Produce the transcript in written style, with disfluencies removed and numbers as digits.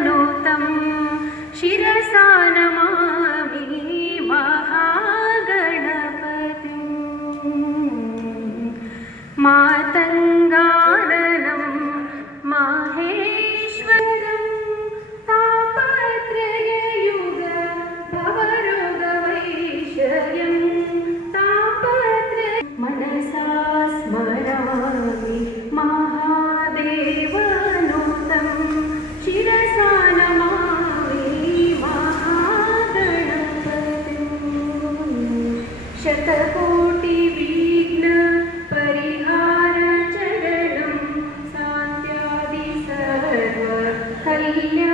देवानुतं शिरसा नमामि महागणपतिं मातङ्गाननं माहेश्वरं तापत्रययुग भवरोगवैश्वर्यं मनसा स्मरामि महादेवानुतं शिरसा नमामि महागणपतिं शतकोटिविघ्न परिहारचरणं सान्त्यादि सर्वकल्याणं